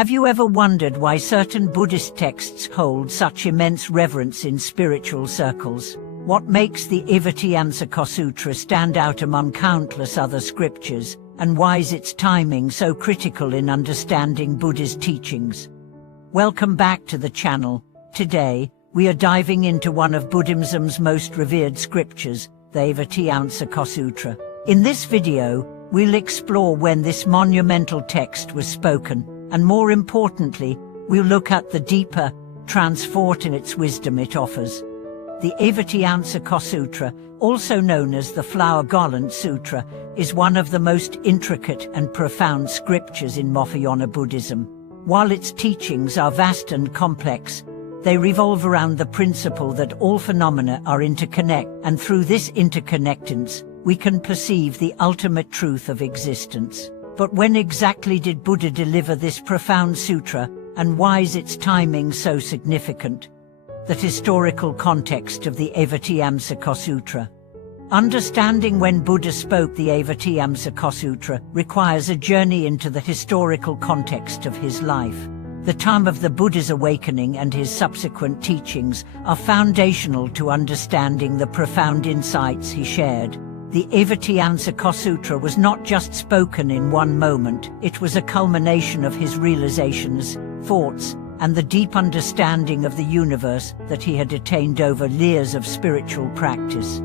Have you ever wondered why certain Buddhist texts hold such immense reverence in spiritual circles? What makes the Avatamsaka Sutra stand out among countless other scriptures, and why is its timing so critical in understanding Buddha's teachings? Welcome back to the channel. Today, we are diving into one of Buddhism's most revered scriptures, the Avatamsaka Sutra. In this video, we'll explore when this monumental text was spoken, and more importantly, we'll look at the deeper, transformative wisdom it offers. The Avatamsaka Sutra, also known as the Flower Garland Sutra, is one of the most intricate and profound scriptures in Mahayana Buddhism. While its teachings are vast and complex, they revolve around the principle that all phenomena are interconnected, and through this interconnectedness, we can perceive the ultimate truth of existence. But when exactly did Buddha deliver this profound sutra, and why is its timing so significant? The historical context of the Avatamsaka Sutra. Understanding when Buddha spoke the Avatamsaka Sutra requires a journey into the historical context of his life. The time of the Buddha's awakening and his subsequent teachings are foundational to understanding the profound insights he shared. The Avatamsaka Sutra was not just spoken in one moment, it was a culmination of his realizations, thoughts, and the deep understanding of the universe that he had attained over years of spiritual practice.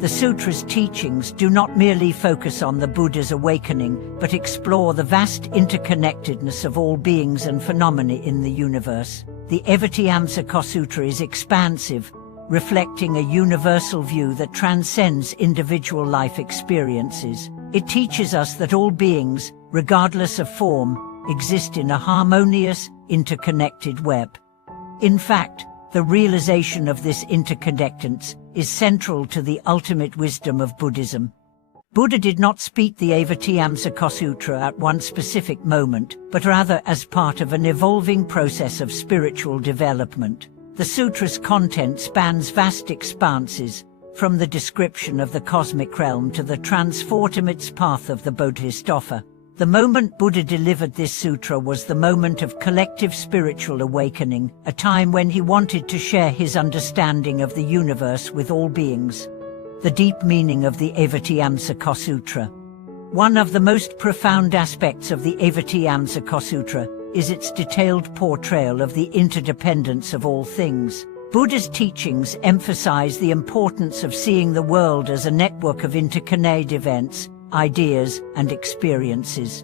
The sutra's teachings do not merely focus on the Buddha's awakening, but explore the vast interconnectedness of all beings and phenomena in the universe. The Avatamsaka Sutra is expansive, reflecting a universal view that transcends individual life experiences. It teaches us that all beings, regardless of form, exist in a harmonious, interconnected web. In fact, the realization of this interconnectedness is central to the ultimate wisdom of Buddhism. Buddha did not speak the Avatamsaka Sutra at one specific moment, but rather as part of an evolving process of spiritual development. The sutra's content spans vast expanses, from the description of the cosmic realm to the transformative path of the Bodhisattva. The moment Buddha delivered this sutra was the moment of collective spiritual awakening, a time when he wanted to share his understanding of the universe with all beings. The deep meaning of the Avatamsaka Sutra. One of the most profound aspects of the Avatamsaka Sutra is its detailed portrayal of the interdependence of all things. Buddha's teachings emphasize the importance of seeing the world as a network of interconnected events, ideas, and experiences.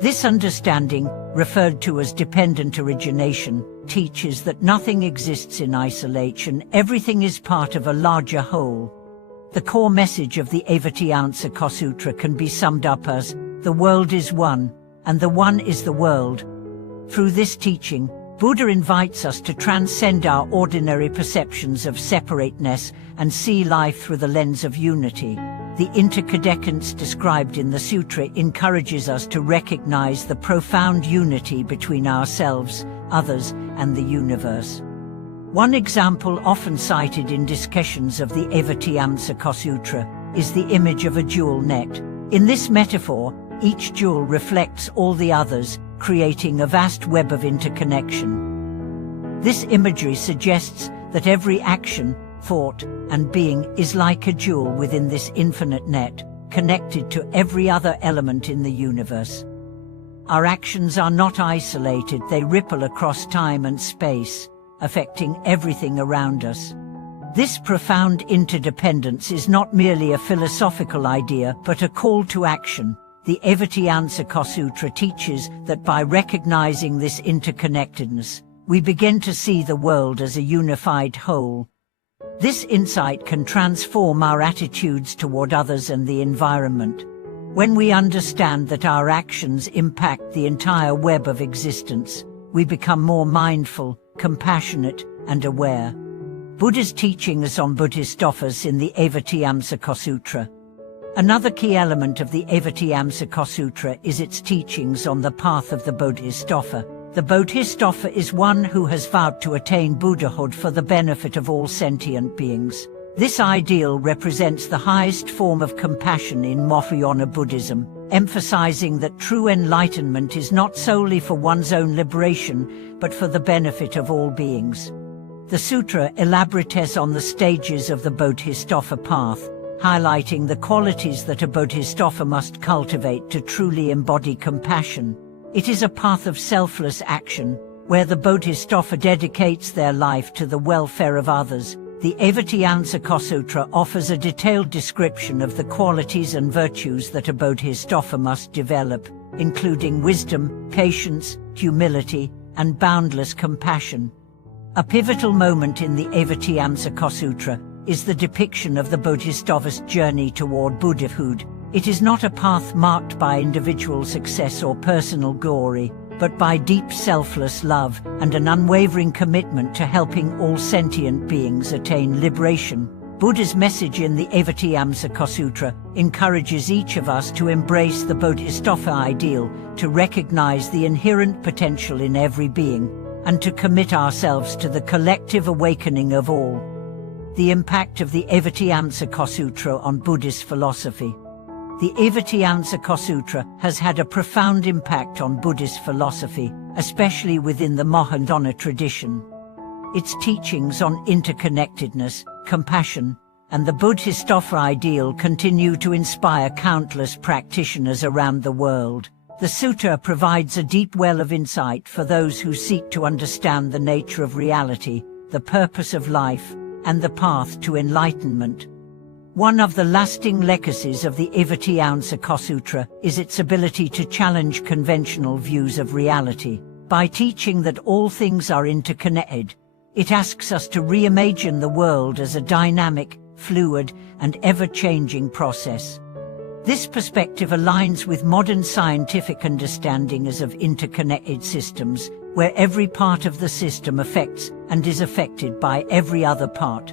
This understanding, referred to as dependent origination, teaches that nothing exists in isolation, everything is part of a larger whole. The core message of the Avatamsaka Sutra can be summed up as, the world is one, and the one is the world. Through this teaching, Buddha invites us to transcend our ordinary perceptions of separateness and see life through the lens of unity. The interconnectedness described in the sutra encourages us to recognize the profound unity between ourselves, others, and the universe. One example often cited in discussions of the Avatamsaka Sutra is the image of a jewel net. In this metaphor, each jewel reflects all the others, creating a vast web of interconnection. This imagery suggests that every action, thought, and being is like a jewel within this infinite net, connected to every other element in the universe. Our actions are not isolated, they ripple across time and space, affecting everything around us. This profound interdependence is not merely a philosophical idea, but a call to action. The Avatamsaka Sutra teaches that by recognizing this interconnectedness, we begin to see the world as a unified whole. This insight can transform our attitudes toward others and the environment. When we understand that our actions impact the entire web of existence, we become more mindful, compassionate, and aware. Buddha's teachings on bodhisattvas in the Avatamsaka Sutra. Another key element of the Avatamsaka Sutra is its teachings on the path of the Bodhisattva. The Bodhisattva is one who has vowed to attain Buddhahood for the benefit of all sentient beings. This ideal represents the highest form of compassion in Mahayana Buddhism. emphasizing that true enlightenment is not solely for one's own liberation, but for the benefit of all beings. The sutra elaborates on the stages of the Bodhisattva path, highlighting the qualities that a Bodhisattva must cultivate to truly embody compassion. It is a path of selfless action, where the Bodhisattva dedicates their life to the welfare of others. The Avatamsaka Sutra offers a detailed description of the qualities and virtues that a Bodhisattva must develop, including wisdom, patience, humility, and boundless compassion. A pivotal moment in the Avatamsaka Sutra is the depiction of the Bodhisattva's journey toward Buddhahood. It is not a path marked by individual success or personal glory, but by deep selfless love and an unwavering commitment to helping all sentient beings attain liberation. Buddha's message in the Avatamsaka Sutra encourages each of us to embrace the Bodhisattva ideal, to recognize the inherent potential in every being, and to commit ourselves to the collective awakening of all. The impact of the Avatamsaka Sutra on Buddhist philosophy. The Avatamsaka Sutra has had a profound impact on Buddhist philosophy, especially within the Mahayana tradition. Its teachings on interconnectedness, compassion, and the Bodhisattva ideal continue to inspire countless practitioners around the world. The Sutra provides a deep well of insight for those who seek to understand the nature of reality, the purpose of life, and the path to enlightenment. One of the lasting legacies of the Avatamsaka Sutra is its ability to challenge conventional views of reality. By teaching that all things are interconnected, it asks us to reimagine the world as a dynamic, fluid, and ever-changing process. This perspective aligns with modern scientific understandings of interconnected systems, where every part of the system affects and is affected by every other part.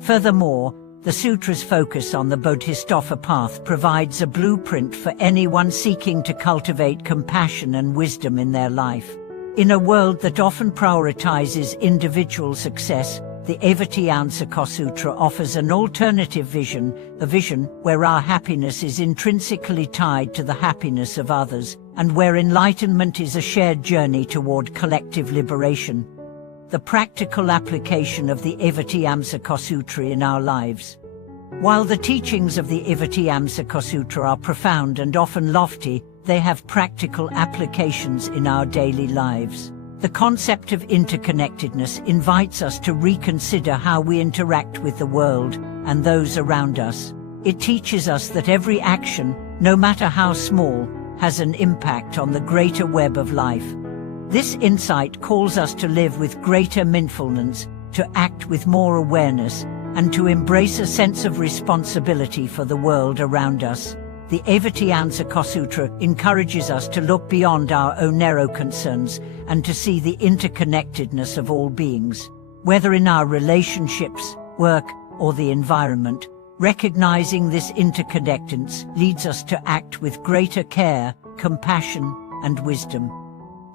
Furthermore, the Sutra's focus on the Bodhisattva path provides a blueprint for anyone seeking to cultivate compassion and wisdom in their life. In a world that often prioritizes individual success, the Avatamsaka Sutra offers an alternative vision, a vision where our happiness is intrinsically tied to the happiness of others, and where enlightenment is a shared journey toward collective liberation. The practical application of the Avatamsaka Sutra in our lives. While the teachings of the Avatamsaka Sutra are profound and often lofty, they have practical applications in our daily lives. The concept of interconnectedness invites us to reconsider how we interact with the world and those around us. It teaches us that every action, no matter how small, has an impact on the greater web of life. This insight calls us to live with greater mindfulness, to act with more awareness, and to embrace a sense of responsibility for the world around us. The Avatamsaka Sutra encourages us to look beyond our own narrow concerns and to see the interconnectedness of all beings. Whether in our relationships, work, or the environment, recognizing this interconnectedness leads us to act with greater care, compassion, and wisdom.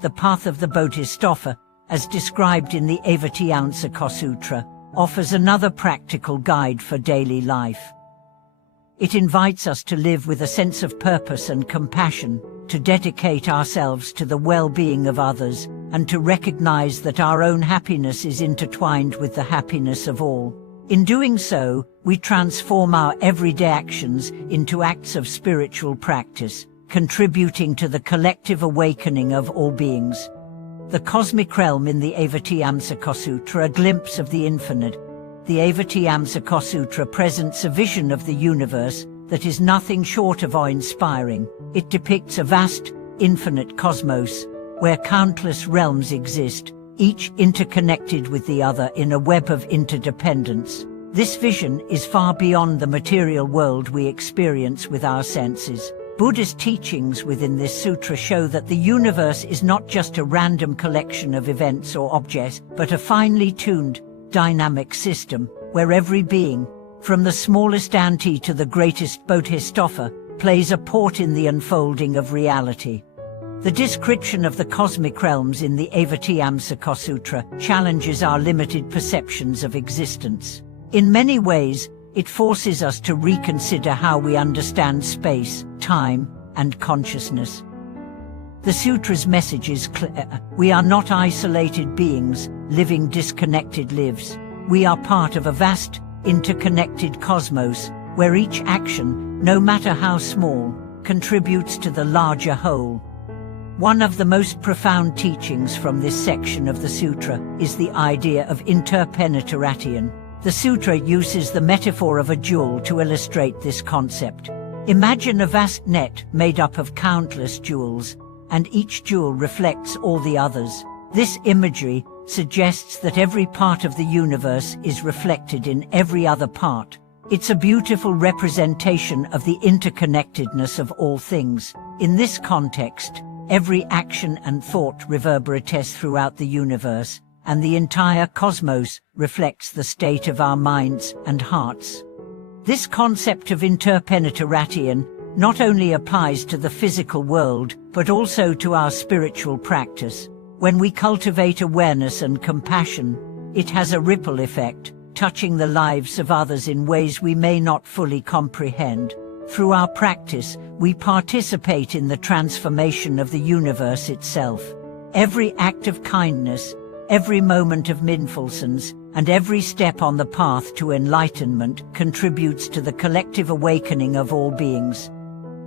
The path of the Bodhisattva, as described in the Avatamsaka Sutra, offers another practical guide for daily life. It invites us to live with a sense of purpose and compassion, to dedicate ourselves to the well-being of others, and to recognize that our own happiness is intertwined with the happiness of all. In doing so, we transform our everyday actions into acts of spiritual practice, contributing to the collective awakening of all beings. The cosmic realm in the Avatamsaka Sutra, a glimpse of the infinite. The Avatamsaka Sutra presents a vision of the universe that is nothing short of awe-inspiring. It depicts a vast, infinite cosmos, where countless realms exist, each interconnected with the other in a web of interdependence. This vision is far beyond the material world we experience with our senses. Buddhist teachings within this sutra show that the universe is not just a random collection of events or objects, but a finely tuned, dynamic system, where every being, from the smallest ant to the greatest bodhisattva, plays a part in the unfolding of reality. The description of the cosmic realms in the Avatamsaka Sutra challenges our limited perceptions of existence. In many ways, it forces us to reconsider how we understand space, time, and consciousness. The Sutra's message is clear. We are not isolated beings, living disconnected lives. We are part of a vast, interconnected cosmos, where each action, no matter how small, contributes to the larger whole. One of the most profound teachings from this section of the Sutra is the idea of interpenetration. The Sutra uses the metaphor of a jewel to illustrate this concept. Imagine a vast net made up of countless jewels, and each jewel reflects all the others. This imagery suggests that every part of the universe is reflected in every other part. It's a beautiful representation of the interconnectedness of all things. In this context, every action and thought reverberates throughout the universe, and the entire cosmos reflects the state of our minds and hearts. This concept of interpenetration not only applies to the physical world, but also to our spiritual practice. When we cultivate awareness and compassion, it has a ripple effect, touching the lives of others in ways we may not fully comprehend. Through our practice, we participate in the transformation of the universe itself. Every act of kindness, every moment of mindfulness, and every step on the path to enlightenment contributes to the collective awakening of all beings.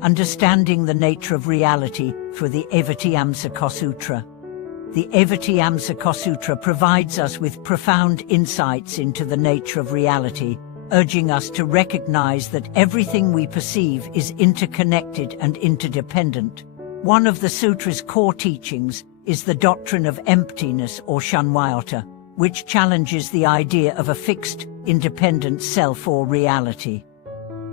Understanding the nature of reality through the Avatamsaka Sutra. The Avatamsaka Sutra provides us with profound insights into the nature of reality, urging us to recognize that everything we perceive is interconnected and interdependent. One of the sutra's core teachings is the doctrine of emptiness or shunyata, which challenges the idea of a fixed, independent self or reality.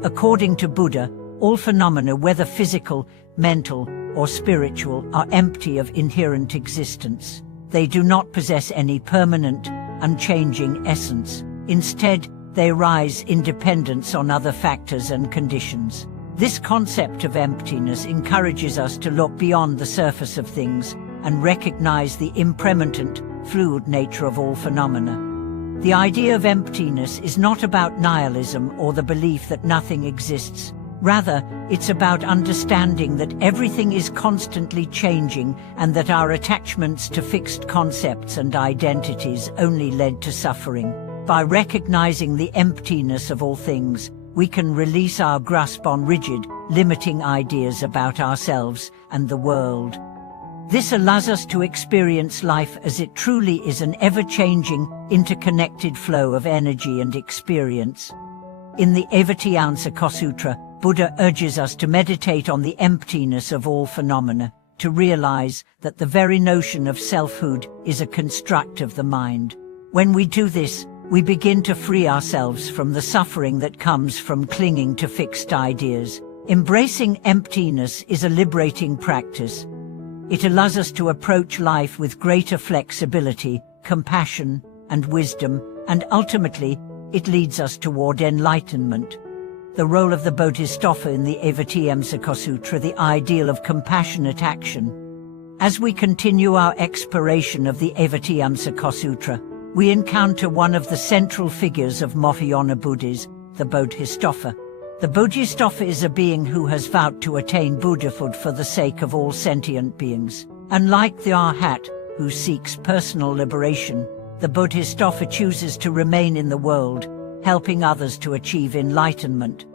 According to Buddha, all phenomena, whether physical, mental, or spiritual, are empty of inherent existence. They do not possess any permanent, unchanging essence. Instead, they arise in dependence on other factors and conditions. This concept of emptiness encourages us to look beyond the surface of things and recognize the impermanent, fluid nature of all phenomena. The idea of emptiness is not about nihilism or the belief that nothing exists. Rather, it's about understanding that everything is constantly changing and that our attachments to fixed concepts and identities only led to suffering. By recognizing the emptiness of all things, we can release our grasp on rigid, limiting ideas about ourselves and the world. This allows us to experience life as it truly is, an ever-changing, interconnected flow of energy and experience. In the Avatamsaka Sutra, Buddha urges us to meditate on the emptiness of all phenomena, to realize that the very notion of selfhood is a construct of the mind. When we do this, we begin to free ourselves from the suffering that comes from clinging to fixed ideas. Embracing emptiness is a liberating practice. It allows us to approach life with greater flexibility, compassion, and wisdom, and ultimately, it leads us toward enlightenment. The role of the Bodhisattva in the Avatamsaka Sutra, the ideal of compassionate action. As we continue our exploration of the Avatamsaka Sutra, we encounter one of the central figures of Mahayana Buddhism, the Bodhisattva. The Bodhisattva is a being who has vowed to attain Buddhahood for the sake of all sentient beings. Unlike the Arhat, who seeks personal liberation, the Bodhisattva chooses to remain in the world, helping others to achieve enlightenment.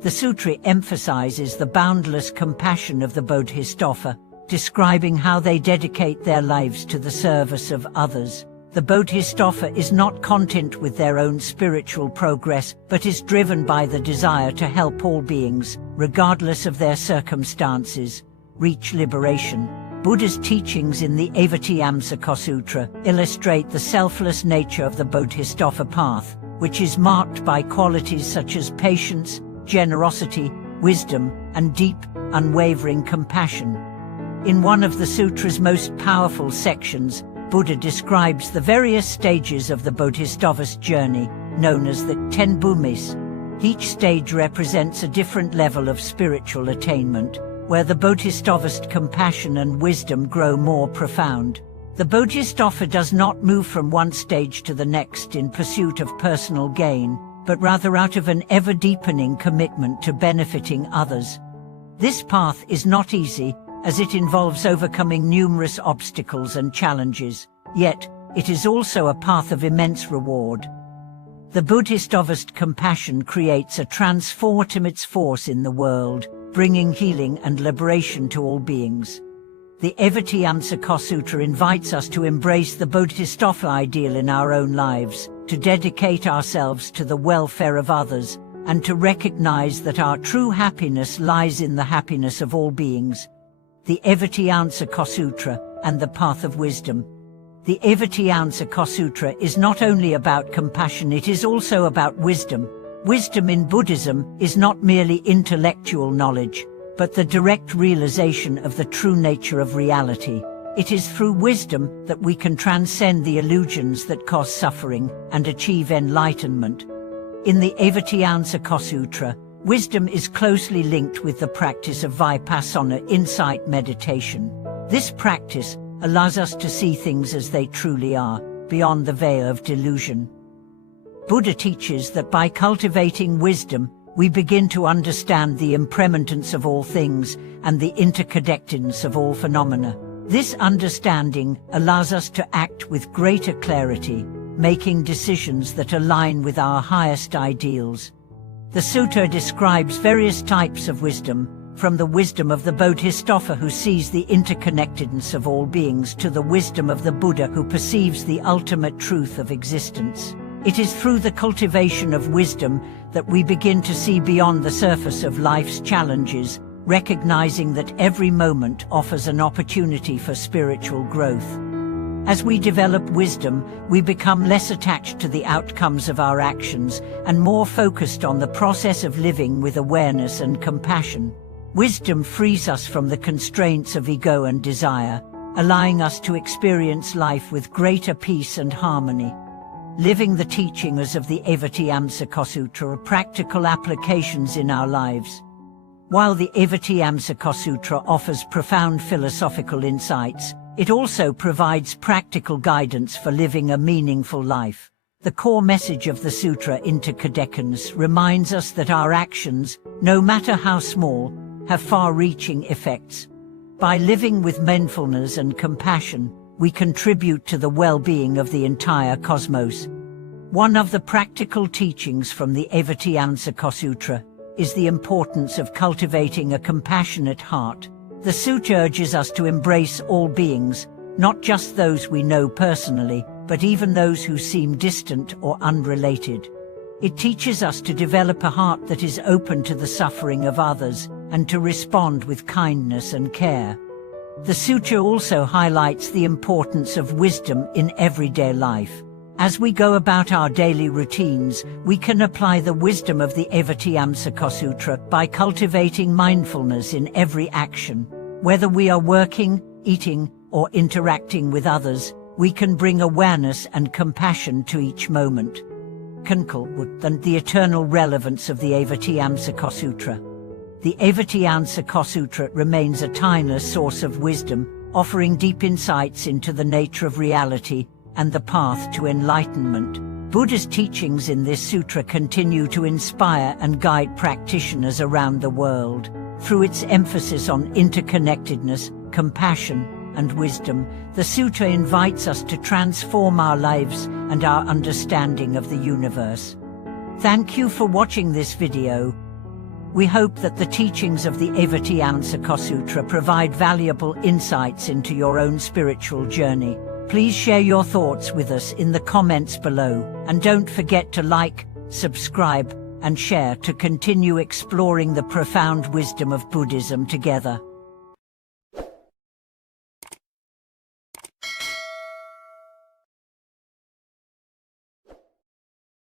The sutra emphasizes the boundless compassion of the Bodhisattva, describing how they dedicate their lives to the service of others. The Bodhisattva is not content with their own spiritual progress, but is driven by the desire to help all beings, regardless of their circumstances, reach liberation. Buddha's teachings in the Avatamsaka Sutra illustrate the selfless nature of the Bodhisattva path, which is marked by qualities such as patience, generosity, wisdom, and deep, unwavering compassion. In one of the sutra's most powerful sections, Buddha describes the various stages of the Bodhisattva's journey, known as the 10 bhumis. Each stage represents a different level of spiritual attainment, where the Bodhisattva's compassion and wisdom grow more profound. The Bodhisattva does not move from one stage to the next in pursuit of personal gain, but rather out of an ever-deepening commitment to benefiting others. This path is not easy, as it involves overcoming numerous obstacles and challenges, yet it is also a path of immense reward. The Buddhist Avast compassion creates a transformative force in the world, bringing healing and liberation to all beings. The Avatamsaka Sutra invites us to embrace the Bodhisattva ideal in our own lives, to dedicate ourselves to the welfare of others, and to recognize that our true happiness lies in the happiness of all beings. The Avatamsaka Sutra and the Path of Wisdom. The Avatamsaka Sutra is not only about compassion, it is also about wisdom. Wisdom in Buddhism is not merely intellectual knowledge, but the direct realization of the true nature of reality. It is through wisdom that we can transcend the illusions that cause suffering and achieve enlightenment. In the Avatamsaka Sutra, wisdom is closely linked with the practice of Vipassana insight meditation. This practice allows us to see things as they truly are, beyond the veil of delusion. Buddha teaches that by cultivating wisdom, we begin to understand the impermanence of all things and the interconnectedness of all phenomena. This understanding allows us to act with greater clarity, making decisions that align with our highest ideals. The Sutra describes various types of wisdom, from the wisdom of the Bodhisattva who sees the interconnectedness of all beings to the wisdom of the Buddha who perceives the ultimate truth of existence. It is through the cultivation of wisdom that we begin to see beyond the surface of life's challenges, recognizing that every moment offers an opportunity for spiritual growth. As we develop wisdom, we become less attached to the outcomes of our actions and more focused on the process of living with awareness and compassion. Wisdom frees us from the constraints of ego and desire, allowing us to experience life with greater peace and harmony. Living the teachings of the Avatamsaka Sutra are practical applications in our lives. While the Avatamsaka Sutra offers profound philosophical insights, it also provides practical guidance for living a meaningful life. The core message of the sutra, interconnectedness, reminds us that our actions, no matter how small, have far-reaching effects. By living with mindfulness and compassion, we contribute to the well-being of the entire cosmos. One of the practical teachings from the Avatamsaka Sutra is the importance of cultivating a compassionate heart. The sutra urges us to embrace all beings, not just those we know personally, but even those who seem distant or unrelated. It teaches us to develop a heart that is open to the suffering of others and to respond with kindness and care. The sutra also highlights the importance of wisdom in everyday life. As we go about our daily routines, we can apply the wisdom of the Avatamsaka Sutra by cultivating mindfulness in every action. Whether we are working, eating, or interacting with others, we can bring awareness and compassion to each moment. And the eternal relevance of the Avatamsaka Sutra. The Avatamsaka Sutra remains a timeless source of wisdom, offering deep insights into the nature of reality and the path to enlightenment. Buddha's teachings in this sutra continue to inspire and guide practitioners around the world. Through its emphasis on interconnectedness, compassion, and wisdom, the sutra invites us to transform our lives and our understanding of the universe. Thank you for watching this video. We hope that the teachings of the Avatamsaka Sutra provide valuable insights into your own spiritual journey. Please share your thoughts with us in the comments below, and don't forget to like, subscribe, and share to continue exploring the profound wisdom of Buddhism together.